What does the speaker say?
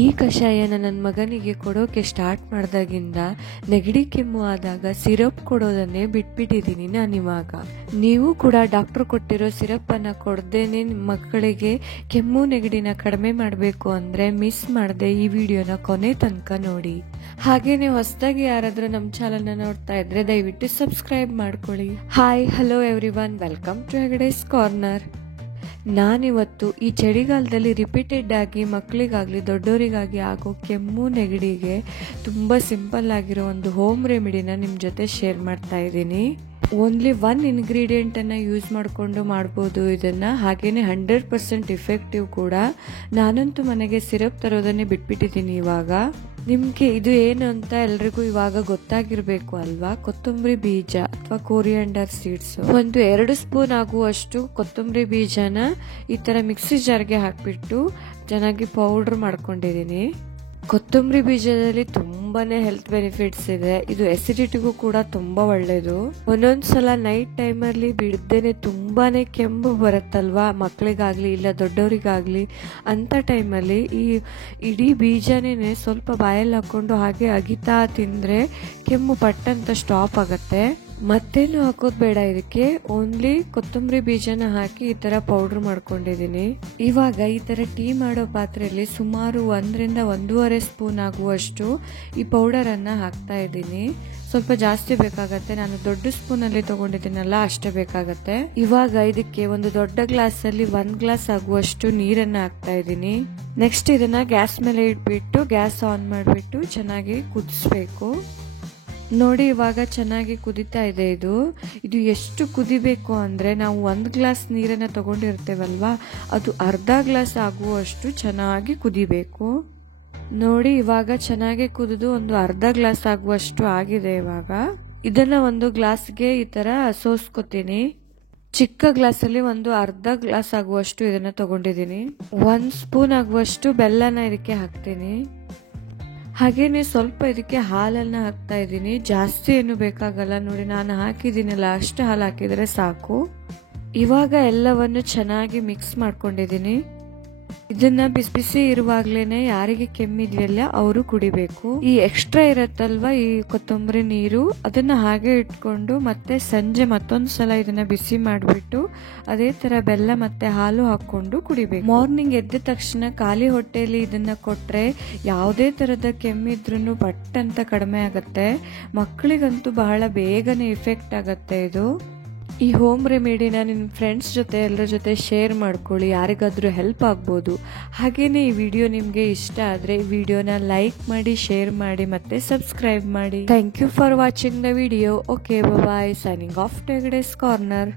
ಈ ಕಷಾಯನ ನನ್ನ ಮಗನಿಗೆ ಕೊಡೋಕೆ ಸ್ಟಾರ್ಟ್ ಮಾಡಿದಾಗಿಂದ ನೆಗಡಿ ಕೆಮ್ಮು ಆದಾಗ ಸಿರಪ್ ಕೊಡೋದನ್ನೇ ಬಿಟ್ಬಿಟ್ಟಿದ್ದೀನಿ ನಾನಿವಾಗ. ನೀವು ಕೂಡ ಡಾಕ್ಟರ್ ಕೊಟ್ಟಿರೋ ಸಿರಪ್ಪನ್ನು ಕೊಡ್ದೇನೆ ನಿಮ್ಮ ಮಕ್ಕಳಿಗೆ ಕೆಮ್ಮು ನೆಗಡಿನ ಕಡಿಮೆ ಮಾಡಬೇಕು ಅಂದರೆ ಮಿಸ್ ಮಾಡದೆ ಈ ವಿಡಿಯೋನ ಕೊನೆ ತನಕ ನೋಡಿ. ಹಾಗೇನೆ ಹೊಸದಾಗಿ ಯಾರಾದರೂ ನಮ್ಮ ಚಾನಲ್ನ ನೋಡ್ತಾ ಇದ್ರೆ ದಯವಿಟ್ಟು ಸಬ್ಸ್ಕ್ರೈಬ್ ಮಾಡ್ಕೊಳ್ಳಿ. Hi hello everyone, welcome to Hegde's corner. ನಾನಿವತ್ತು ಈ ಚಳಿಗಾಲದಲ್ಲಿ ರಿಪೀಟೆಡ್ ಆಗಿ ಮಕ್ಕಳಿಗಾಗಲಿ ದೊಡ್ಡವರಿಗಾಗಿ ಆಗೋ ಕೆಮ್ಮು ನೆಗಡಿಗೆ ತುಂಬ ಸಿಂಪಲ್ ಆಗಿರೋ ಒಂದು ಹೋಮ್ ರೆಮಿಡಿನ ನಿಮ್ಮ ಜೊತೆ ಶೇರ್ ಮಾಡ್ತಾ ಇದ್ದೀನಿ. ಓನ್ಲಿ 1 ಇಂಗ್ರೀಡಿಯೆಂಟನ್ನು ಯೂಸ್ ಮಾಡಿಕೊಂಡು ಮಾಡ್ಬೋದು ಇದನ್ನು. ಹಾಗೆಯೇ 100% ಇಫೆಕ್ಟಿವ್ ಕೂಡ. ನಾನಂತೂ ಮನೆಗೆ ಸಿರಪ್ ತರೋದನ್ನೇ ಬಿಟ್ಬಿಟ್ಟಿದ್ದೀನಿ ಇವಾಗ. ನಿಮಗೆ ಇದು ಏನು ಅಂತ ಎಲ್ರಿಗೂ ಇವಾಗ ಗೊತ್ತಾಗಿರಬೇಕು ಅಲ್ವಾ? ಕೊತ್ತಂಬರಿ ಬೀಜ ಅಥವಾ ಕೋರಿಯಾಂಡರ್ ಸೀಡ್ಸ್, ಒಂದು 2 ಸ್ಪೂನ್ ಆಗುವಷ್ಟು ಕೊತ್ತಂಬರಿ ಬೀಜನ ಈ ಥರ ಮಿಕ್ಸಿ ಜಾರ್ಗೆ ಹಾಕಿಬಿಟ್ಟು ಚೆನ್ನಾಗಿ ಪೌಡ್ರ್ ಮಾಡ್ಕೊಂಡಿದ್ದೀನಿ. ಕೊತ್ತಂಬರಿ ಬೀಜದಲ್ಲಿ ತುಂಬಾನೇ ಹೆಲ್ತ್ ಬೆನಿಫಿಟ್ಸ್ ಇದೆ. ಇದು ಎಸಿಡಿಟಿಗೂ ಕೂಡ ತುಂಬಾ ಒಳ್ಳೇದು. ಒಂದೊಂದ್ಸಲ ನೈಟ್ ಟೈಮಲ್ಲಿ ಬಿಡ್ದೇನೆ ತುಂಬಾನೇ ಕೆಮ್ಮು ಬರುತ್ತಲ್ವಾ ಮಕ್ಕಳಿಗಾಗ್ಲಿ ಇಲ್ಲ ದೊಡ್ಡವರಿಗಾಗ್ಲಿ, ಅಂತ ಟೈಮಲ್ಲಿ ಈ ಇಡೀ ಬೀಜನೇ ಸ್ವಲ್ಪ ಬಾಯಲ್ಲಿ ಹಾಕೊಂಡು ಹಾಗೆ ಅಗಿತಾ ತಿಂದ್ರೆ ಕೆಮ್ಮು ಪಟ್ಟಂತ ಸ್ಟಾಪ್ ಆಗತ್ತೆ. ಮತ್ತೇನು ಹಾಕೋದು ಬೇಡ ಇದಕ್ಕೆ, ಓನ್ಲಿ ಕೊತ್ತಂಬರಿ ಬೀಜನ ಹಾಕಿ ಈ ತರ ಪೌಡರ್ ಮಾಡ್ಕೊಂಡಿದ್ದೀನಿ. ಇವಾಗ ಈ ತರ ಟೀ ಮಾಡೋ ಪಾತ್ರೆಯಲ್ಲಿ ಸುಮಾರು 1 ರಿಂದ 1.5 ಸ್ಪೂನ್ ಆಗುವಷ್ಟು ಈ ಪೌಡರ್ ಅನ್ನ ಹಾಕ್ತಾ ಇದ್ದೀನಿ. ಸ್ವಲ್ಪ ಜಾಸ್ತಿ ಬೇಕಾಗತ್ತೆ, ನಾನು ದೊಡ್ಡ ಸ್ಪೂನ್ ಅಲ್ಲಿ ತಗೊಂಡಿದ್ದೀನಲ್ಲ ಅಷ್ಟೇ ಬೇಕಾಗತ್ತೆ. ಇವಾಗ ಇದಕ್ಕೆ ಒಂದು ದೊಡ್ಡ ಗ್ಲಾಸ್ ಅಲ್ಲಿ 1 ಗ್ಲಾಸ್ ಆಗುವಷ್ಟು ನೀರನ್ನ ಹಾಕ್ತಾ ಇದ್ದೀನಿ. ನೆಕ್ಸ್ಟ್ ಇದನ್ನ ಗ್ಯಾಸ್ ಮೇಲೆ ಇಟ್ಬಿಟ್ಟು ಗ್ಯಾಸ್ ಆನ್ ಮಾಡಿಬಿಟ್ಟು ಚೆನ್ನಾಗಿ ಕುದಿಸ್ಬೇಕು. ನೋಡಿ ಇವಾಗ ಚೆನ್ನಾಗಿ ಕುದಿತಾ ಇದೆ. ಇದು ಎಷ್ಟು ಕುದಿಬೇಕು ಅಂದರೆ ನಾವು 1 ಗ್ಲಾಸ್ ನೀರನ್ನು ತಗೊಂಡಿರ್ತೇವಲ್ವಾ, ಅದು ಅರ್ಧ ಗ್ಲಾಸ್ ಆಗುವಷ್ಟು ಚೆನ್ನಾಗಿ ಕುದಿಬೇಕು. ನೋಡಿ ಇವಾಗ ಚೆನ್ನಾಗಿ ಕುದಿದು ಒಂದು ಅರ್ಧ ಗ್ಲಾಸ್ ಆಗುವಷ್ಟು ಆಗಿದೆ. ಇವಾಗ ಇದನ್ನ ಒಂದು ಗ್ಲಾಸ್ಗೆ ಈ ತರ ಸೋಸ್ಕೊತೀನಿ. ಚಿಕ್ಕ ಗ್ಲಾಸಲ್ಲಿ ಒಂದು ಅರ್ಧ ಗ್ಲಾಸ್ ಆಗುವಷ್ಟು ಇದನ್ನ ತಗೊಂಡಿದ್ದೀನಿ. 1 ಸ್ಪೂನ್ ಆಗುವಷ್ಟು ಬೆಲ್ಲನ ಇದಕ್ಕೆ ಹಾಕ್ತೀನಿ. ಹಾಗೇನೆ ಸ್ವಲ್ಪ ಇದಕ್ಕೆ ಹಾಲನ್ನ ಹಾಕ್ತಾ ಇದ್ದೀನಿ. ಜಾಸ್ತಿ ಏನು ಬೇಕಾಗಲ್ಲ, ನೋಡಿ ನಾನು ಹಾಕಿದ್ದೀನಲ್ಲ ಅಷ್ಟು ಹಾಲು ಹಾಕಿದರೆ ಸಾಕು. ಇವಾಗ ಎಲ್ಲವನ್ನು ಚೆನ್ನಾಗಿ ಮಿಕ್ಸ್ ಮಾಡ್ಕೊಂಡಿದ್ದೀನಿ. ಇದನ್ನ ಬಿಸಿ ಬಿಸಿ ಇರುವಾಗ್ಲೇನೆ ಯಾರಿಗೆ ಕೆಮ್ಮಿದೆಯಲ್ಲ ಅವರು ಕುಡಿಬೇಕು. ಈ ಎಕ್ಸ್ಟ್ರಾ ಇರತ್ತಲ್ವಾ ಈ ಕೊತ್ತಂಬರಿ ನೀರು, ಅದನ್ನ ಹಾಗೆ ಇಟ್ಕೊಂಡು ಮತ್ತೆ ಸಂಜೆ ಮತ್ತೊಂದ್ಸಲ ಇದನ್ನ ಬಿಸಿ ಮಾಡಿಬಿಟ್ಟು ಅದೇ ತರ ಬೆಲ್ಲ ಮತ್ತೆ ಹಾಲು ಹಾಕೊಂಡು ಕುಡಿಬೇಕು. ಮಾರ್ನಿಂಗ್ ಎದ್ದ ತಕ್ಷಣ ಖಾಲಿ ಹೊಟ್ಟೆಯಲ್ಲಿ ಇದನ್ನ ಕೊಟ್ರೆ ಯಾವುದೇ ತರದ ಕೆಮ್ಮಿದ್ರೂ ಪಟ್ ಅಂತ ಕಡಿಮೆ ಆಗತ್ತೆ. ಮಕ್ಕಳಿಗಂತೂ ಬಹಳ ಬೇಗನೆ ಇಫೆಕ್ಟ್ ಆಗತ್ತೆ ಇದು. ಈ ಹೋಮ್ ರೆಮಿಡಿನ ನಿಮ್ಮ ಫ್ರೆಂಡ್ಸ್ ಜೊತೆ ಎಲ್ಲರ ಜೊತೆ ಶೇರ್ ಮಾಡ್ಕೊಳ್ಳಿ, ಯಾರಿಗಾದ್ರೂ ಹೆಲ್ಪ್ ಆಗ್ಬೋದು. ಹಾಗೇನೆ ಈ ವಿಡಿಯೋ ನಿಮಗೆ ಇಷ್ಟ ಆದರೆ ಈ ವಿಡಿಯೋನ ಲೈಕ್ ಮಾಡಿ, ಶೇರ್ ಮಾಡಿ ಮತ್ತೆ ಸಬ್ಸ್ಕ್ರೈಬ್ ಮಾಡಿ. Thank you for watching the video. Okay, bye. Signing off to Hegde's corner.